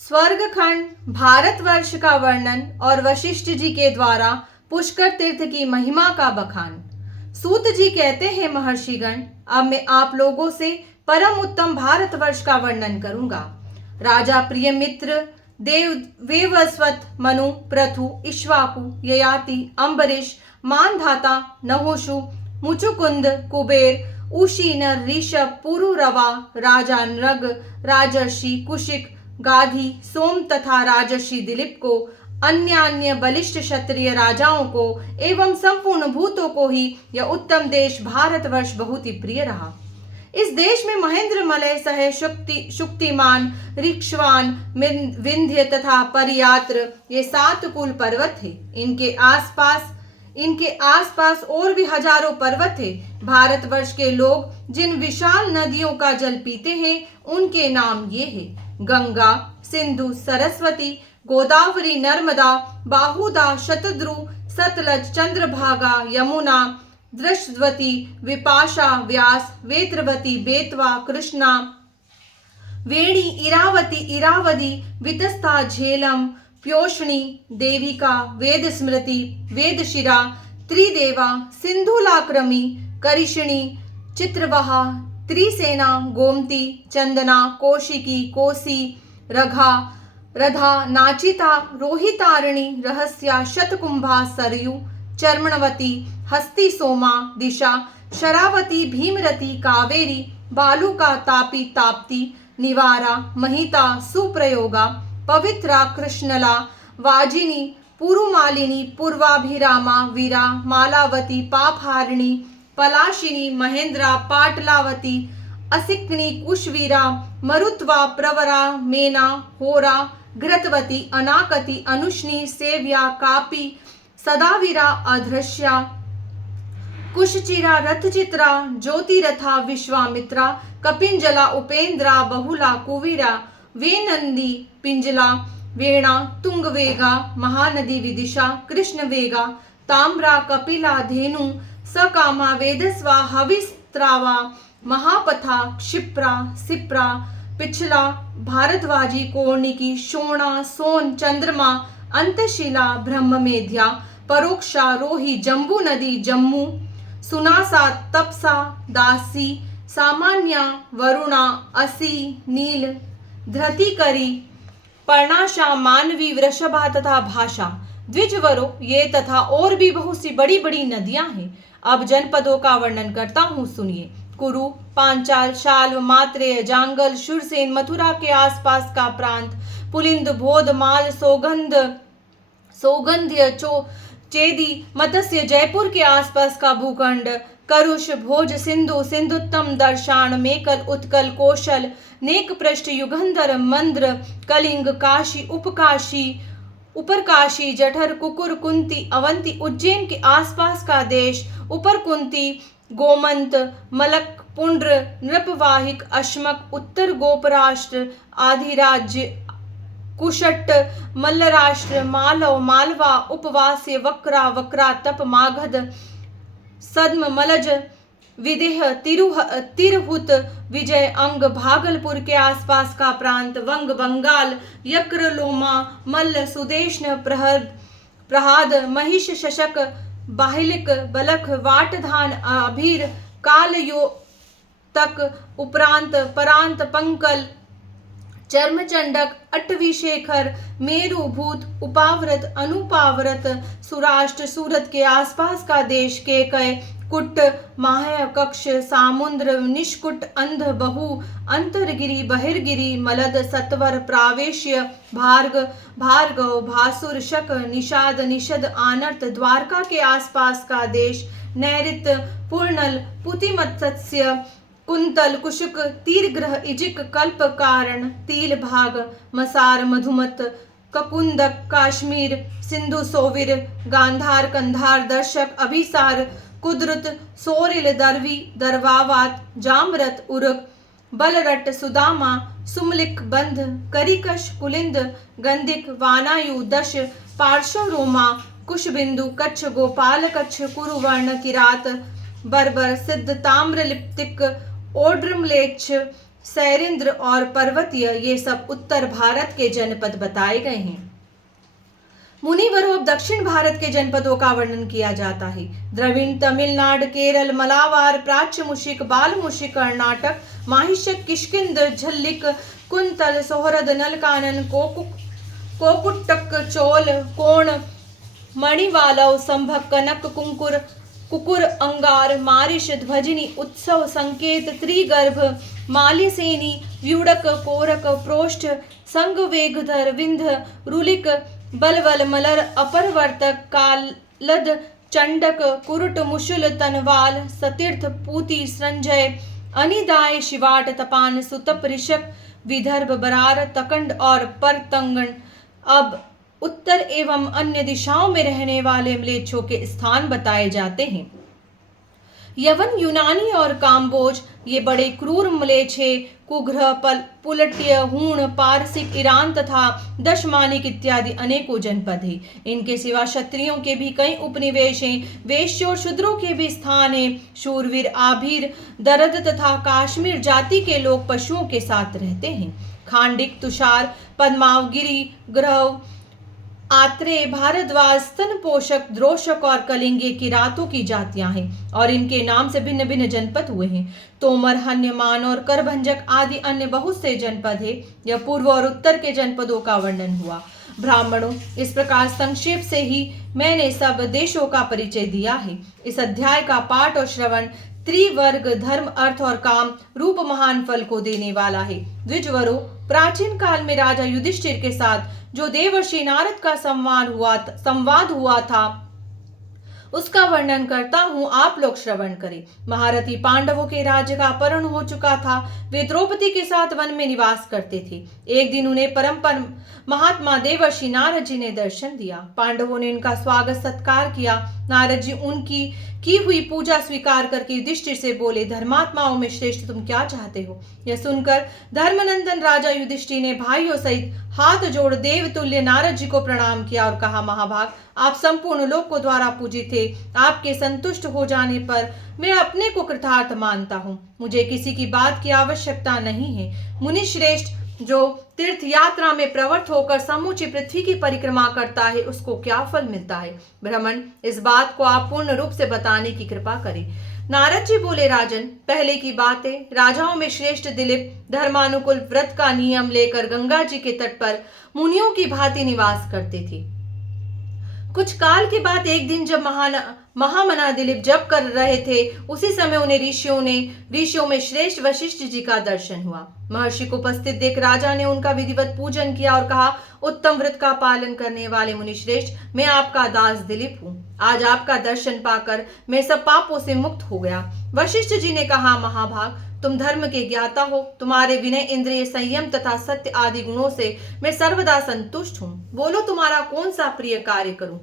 स्वर्गखंड भारतवर्ष का वर्णन और वशिष्ठ जी के द्वारा पुष्कर तीर्थ की महिमा का बखान। सूत जी कहते हैं, महर्षिगण, अब मैं आप लोगों से परम उत्तम भारतवर्ष का वर्णन करूंगा। राजा प्रियमित्र, देव वेवस्वत, मनु, पृथु, इक्ष्वाकु, ययाति, अम्बरीश, मानधाता, नहुषु, मुचुकुंद, कुबेर, उशीन, ऋषभ, पुरुरवा, राजा नृग, राजर्षि कुशिक, गाधी, सोम तथा राजर्षि दिलीप को, अन्य बलिष्ठ क्षत्रिय राजाओं को एवं संपूर्ण भूतों को ही यह उत्तम देश भारतवर्ष बहुत ही प्रिय रहा। इस देश में महेंद्र, मलय, सह, शुक्तिमान, ऋक्ष्वान, विंध्य तथा परियात्र ये 7 कुल पर्वत थे। इनके आसपास और भी हजारों पर्वत थे। भारतवर्ष के लोग जिन विशाल नदियों का जल पीते हैं उनके नाम ये हैं: गंगा, सिंधु, सरस्वती, गोदावरी, नर्मदा, बाहुदा, शतद्रु, सतलज, चंद्रभागा, यमुना, दृष्टवती, विपाशा, व्यास, वेत्रवती, बेतवा, कृष्णा, वेणी, इरावदी, वितस्ता, झेलम, प्योषणी, देविका, वेद स्मृति, वेदशिरा, त्रिदेवा, सिंधुलाक्रमी, करिशिणी, चित्रवहा, त्रिसेना, गोमती, चंदना, कौशिकी, कोसी, रधा, नाचिता, रोहितारणी, रहस्या, शतकुंभा, सरयू, चर्मणवती, हस्ती, सोमा, दिशा, शरावती, भीमरती, कावेरी, बालुका, तापी, ताप्ती, निवारा, महिता, सुप्रयोगा, पवित्रा, कृष्णला, वाजिनी, पुरुमालिनी, पूर्वाभिरामा, वीरा, मालावती, पापहारिणी, पलाशिनी, महेंद्रा, पाटलावती, असिक्नी, कुशवीरा, मरुत्वा, प्रवरा, मेना, होरा, घृतवती, अनाकति, अनुष्णी, सेव्या, कापी, सदावीरा, अधृश्या, कुशचिरा, रथचित्रा, ज्योतिरथा, विश्वामित्रा, कपिंजला, उपेंद्रा, बहुला, कुवीरा, वेनंदी, पिंजला, वेणा, तुंगवेगा, महानदी, विदिशा, कृष्णवेगा, ताम्रा, कपिला, धेनु, सकामा, वेदस्वा, हविस्त्रावा, महापथा, क्षिप्रा, सिप्रा, पिछला, भारद्वाजी, कोर्णिकी, शोणा, सोन, चंद्रमा, अंतशिला, ब्रह्ममेध्या, परोक्षा, रोही, जम्बू नदी, जम्मू, सुनासा, तपसा, दासी, सामान्या, वरुणा, असी, नील, धृतिकरी, पर्णाशा, मानवी, वृषभा तथा भाषा, द्विजवरो ये तथा और भी बहुत सी बड़ी बड़ी नदियां हैं। अब जनपदों का वर्णन करता हूँ, सुनिए। कुरु, पांचाल, शाल्व, मात्रेय, जांगल, शूरसेन, मथुरा के आसपास का प्रांत, पुलिंद, बोध, माल, सौगंध्य, चेदी, मत्स्य, जयपुर के आसपास का भूखंड, करुष, भोज, सिंधु, सिंधुत्तम, दर्शान, मेकल, उत्कल, कौशल, नेक पृष्ठ, युगंधर, मंद्र, कलिंग, काशी, उपरकाशी, जठर, कुकुर, कुंती, अवंती, उज्जैन के आसपास का देश, उपरकुंती, गोमंत, मलक, पुंड्र, नृपवाहिक, अश्मक, उत्तर गोपराष्ट्र, आधिराज्य, कुशट, मल्लराष्ट्र, मालव, मालवा, उपवास्य, वक्रा, वक्रातप, मागध, सद्म, मलज, विदेह, तिरहुत, विजय, अंग, भागलपुर के आसपास का प्रांत, वंग, बंगाल, यक्र, लोमा, मल्ल, सुदेष्ण, प्रहाद, महिष, शशक, बाहिलिक, बलख, वाटधान, अभीर, कालयो तक, उपरांत, परांत, पंकल, चर्मचंडक, अट्टविशेखर, मेरु, भूत, उपाव्रत, अनुपाव्रत, सुराष्ट्र, सूरत के आसपास का देश, केकय, कुट, माह्य, कक्ष, सामुद्र, निष्कुट, अंध, बहु, अंतरगिरी, बहिर्गिरी, मलद, सत्वर, प्रावेश्य, भार्गव, भासुर, शक, निषाद, निषद, आनर्त, द्वारका के आसपास का देश, नैऋत, पूर्णल, पुतिमत्स्य, कुंतल, कुशुक, तीरग्रह, इजिक, कल्प, कारण, तिल भाग, मसार, मधुमत, ककुंदक, काश्मीर, सिंधु, सोविर, गांधार, कंधार, दर्शक, अभिसार, कुदरत, सोरिल, दरवी, दरवावात, जामरत, उरक, बलरट, सुदामा, सुमलिक, बंध, करिकश, कुलिंद, गंधिक, वानायु, दश, पार्श्व, रोमा, कुशबिंदु, कच्छ, गोपाल, कच्छ, कुरुवर्ण, किरात, बर्बर, सिद्ध, ताम्रलिप्तिक, ओड्रमलेच्छ, सैरेंद्र और पर्वतीय, ये सब उत्तर भारत के जनपद बताए गए हैं। मुनिवरों, अब दक्षिण भारत के जनपदों का वर्णन किया जाता है। द्रविड़, तमिलनाडु, केरल, मलाबार, प्राच्य मुशिक, बाल मुशिक, कर्नाटक, माहिष्यक, किष्किंध, झल्लिक, कुंतल, सोहरद, नलकानन, कोकुट्टक, चोल, कोण, मणिवालव, संभक, कनक, कुंकुर, कुकुर, अंगार, मारिश, ध्वजिनी, उत्सव, संकेत, त्रिगर्भ, मालिसेनी, व्यूढ़क, कोरक, प्रोष्ठ, संगवेगधर, विंध, रुलिक, बलवल, मलर, अपरवर्तक, कालद, चंडक, कुरुट, मुशुल, तनवाल, सतीर्थ, पूती, संजय, अनिदाय, शिवाट, तपान, सुतप, ऋषक, विदर्भ, बरार, तकंड और परतंगण। अब उत्तर एवं अन्य दिशाओं में रहने वाले म्लेच्छों के स्थान बताए जाते हैं। यवन, यूनानी और काम्बोज, ये बड़े क्रूर म्लेच्छ हैं। कुग्र, पुलट्य, हूण, पारसिक, ईरान तथा दशमानिक इत्यादि अनेकों जनपद हैं। इनके सिवा क्षत्रियों के भी कई उपनिवेश हैं। वेश्य और शूद्रों के भी स्थान हैं। शूरवीर, आभीर, दरद तथा काश्मीर जाति के लोग पशुओं के साथ रहते हैं। खांडिक, तुषार, पद्मावगिरी, ग्रह, आत्रेय, भारद्वाज, स्तन पोषक, द्रोशक और कलिंगे की रातों की जातियां हैं और इनके नाम से भिन्न भिन्न जनपद हुए हैं। तोमर, हन्यमान और करभंजक आदि अन्य बहुत से जनपद हैं। यह पूर्व और उत्तर के जनपदों का वर्णन हुआ। ब्राह्मणों, इस प्रकार संक्षेप से ही मैंने सब देशों का परिचय दिया है। इस अध्याय का पाठ और श्रवण त्रिवर्ग, धर्म, अर्थ और काम रूप महान फल को देने वाला है। द्विजवरों, प्राचीन काल में राजा युधिष्ठिर के साथ जो देवर्षि नारद का संवाद हुआ था उसका वर्णन करता हूँ, आप लोग श्रवण करें। महारथी पांडवों के राज्य का अपहरण हो चुका था। वे द्रौपदी के साथ वन में निवास करते थे। एक दिन उन्हें परम महात्मा देवर्षि नारद जी ने दर्शन दिया। पांडवों ने इनका स्वागत सत्कार किया। नारद जी उनकी की हुई पूजा स्वीकार करके युधिष्ठिर से बोले, धर्मात्माओं में श्रेष्ठ तुम क्या चाहते हो? यह सुनकर धर्मनंदन राजा युधिष्ठिर ने भाइयों सहित हाथ जोड़ देवतुल्य नारद जी को प्रणाम किया और कहा, महाभाग, आप संपूर्ण लोकों द्वारा पूजित थे। आपके संतुष्ट हो जाने पर मैं अपने को कृतार्थ मानता हूँ। मुझे किसी की बात की आवश्यकता नहीं है। मुनि श्रेष्ठ जो तीर्थ यात्रा में प्रवृत्त होकर समूची पृथ्वी की परिक्रमा करता है उसको क्या फल मिलता है? ब्राह्मण, इस बात को आप पूर्ण रूप से बताने की कृपा करें। नारद जी बोले, राजन, पहले की बात है, राजाओं में श्रेष्ठ दिलीप धर्मानुकूल व्रत का नियम लेकर गंगा जी के तट पर मुनियों की भांति निवास करते थे। कुछ काल के बाद एक दिन जब महामना दिलीप जप कर रहे थे, उसी समय उन्हें ऋषियों में श्रेष्ठ वशिष्ठ जी का दर्शन हुआ। महर्षि को उपस्थित देख राजा ने उनका विधिवत पूजन किया और कहा, उत्तम व्रत का पालन करने वाले मुनि श्रेष्ठ, मैं आपका दास दिलीप हूँ। आज आपका दर्शन पाकर मैं सब पापों से मुक्त हो गया। वशिष्ठ जी ने कहा, महाभाग, तुम धर्म के ज्ञाता हो। तुम्हारे विनय, इंद्रिय संयम तथा सत्य आदि गुणों से मैं सर्वदा संतुष्ट हूँ। बोलो, तुम्हारा कौन सा प्रिय कार्य करूं?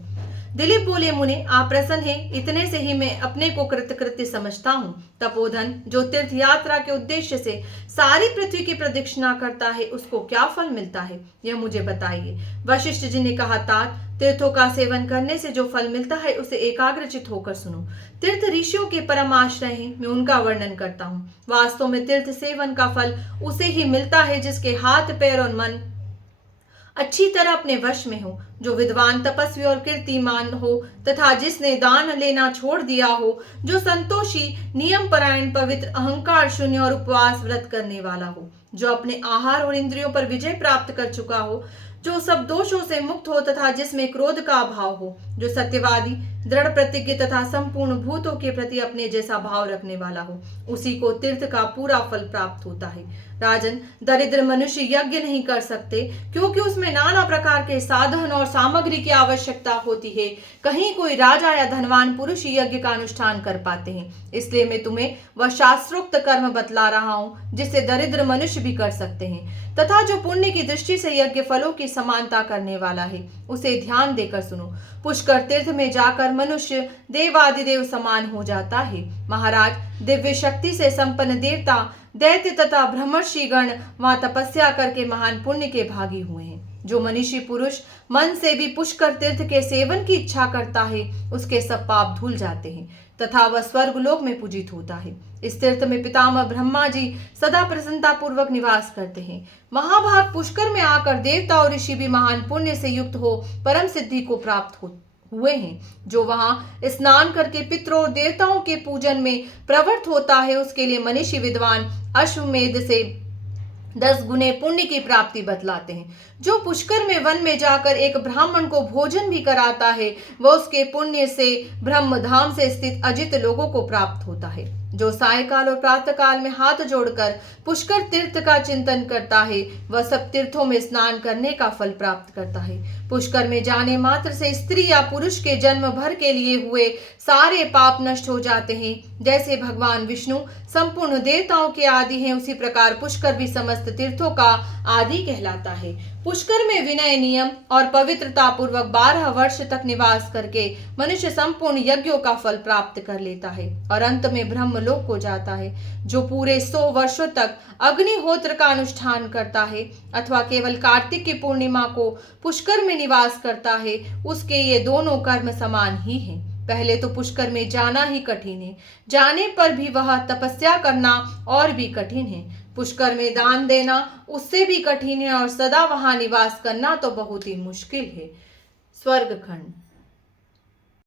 दिलीप बोले, मुने, आप प्रसन्न हैं, इतने से ही मैं अपने को कृतकृत्य समझता हूँ। तपोधन जो तीर्थ यात्रा के उद्देश्य से सारी पृथ्वी की प्रदक्षिणा करता है उसको क्या फल मिलता है, यह मुझे बताइए। वशिष्ठ जी ने कहा, तात, तीर्थों का सेवन करने से जो फल मिलता है उसे एकाग्रचित होकर सुनो। तीर्थ ऋषियों के परम आश्रय हैं, मैं उनका वर्णन करता हूँ। वास्तव में तीर्थ सेवन का फल उसे ही मिलता है जिसके हाथ, पैर और मन अच्छी तरह अपने वश में हो, जो विद्वान, तपस्वी और कीर्तिमान हो तथा जिसने दान लेना छोड़ दिया हो, जो संतोषी, नियम परायण, पवित्र, अहंकार शून्य और उपवास व्रत करने वाला हो, जो अपने आहार और इंद्रियों पर विजय प्राप्त कर चुका हो, जो सब दोषों से मुक्त हो तथा जिसमें क्रोध का अभाव हो, जो सत्यवादी, दृढ़ प्रतिज्ञ तथा संपूर्ण भूतों के प्रति अपने जैसा भाव रखने वाला हो, उसी को तीर्थ का पूरा फल प्राप्त होता है। राजन, दरिद्र मनुष्य यज्ञ नहीं कर सकते क्योंकि उसमें नाना प्रकार के साधन और सामग्री की आवश्यकता होती है। कहीं कोई राजा या धनवान पुरुष यज्ञ का अनुष्ठान कर पाते हैं। इसलिए मैं तुम्हें वह शास्त्रोक्त कर्म बतला रहा हूँ जिसे दरिद्र मनुष्य भी कर सकते हैं तथा जो पुण्य की दृष्टि से यज्ञ फलों की समानता करने वाला है, उसे ध्यान देकर सुनो। पुष्कर तीर्थ में जाकर मनुष्य देवादिदेव समान हो जाता है। महाराज, दिव्य शक्ति से संपन्न देवता, दैत्य तथा ब्रह्मर्षिगण वहां तपस्या करके महान पुण्य के भागी हुए हैं। जो मनीषी पुरुष मन से भी पुष्कर तीर्थ के सेवन की इच्छा करता है उसके सब पाप धुल जाते हैं। तथा वह स्वर्गलोक में पूजित होता है। इस तीर्थ में पितामह ब्रह्मा जी सदा प्रसन्नता पूर्वक निवास करते हैं। महाभाग पुष्कर में आकर देवता और ऋषि भी महान पुण्य से युक्त हो परम सिद्धि को प्राप्त हुए हैं। जो वहां स्नान करके पितरों और देवताओं के पूजन में प्रवृत्त होता है, उसके लिए मनीषी विद्वान अश्वमेध से 10 गुने पुण्य की प्राप्ति बतलाते हैं। जो पुष्कर में वन में जाकर एक ब्राह्मण को भोजन भी कराता है, वह उसके पुण्य से ब्रह्मधाम से स्थित अजित लोगों को प्राप्त होता है। जो सायकाल और प्रातः काल में हाथ जोड़कर पुष्कर तीर्थ का चिंतन करता है, वह सब तीर्थों में स्नान करने का फल प्राप्त करता है। पुष्कर में जाने मात्र से स्त्री या पुरुष के जन्म भर के लिए हुए सारे पाप नष्ट हो जाते हैं। जैसे भगवान विष्णु संपूर्ण देवताओं के आदि हैं, उसी प्रकार पुष्कर भी समस्त तीर्थों का आदि कहलाता है। पुष्कर में विनय, नियम और पवित्रता पूर्वक 12 वर्ष तक निवास करके मनुष्य संपूर्ण यज्ञों का फल प्राप्त कर लेता है और अंत में ब्रह्मलोक को जाता है। जो पूरे 100 वर्षों तक अग्निहोत्र का अनुष्ठान करता है अथवा केवल कार्तिक की पूर्णिमा को पुष्कर में निवास करता है, उसके ये दोनों कर्म समान ही हैं। पहले तो पुष्कर में जाना ही कठिन है, जाने पर भी वह तपस्या करना और भी कठिन है। पुष्कर में दान देना उससे भी कठिन है और सदा वहां निवास करना तो बहुत ही मुश्किल है। स्वर्ग खंड।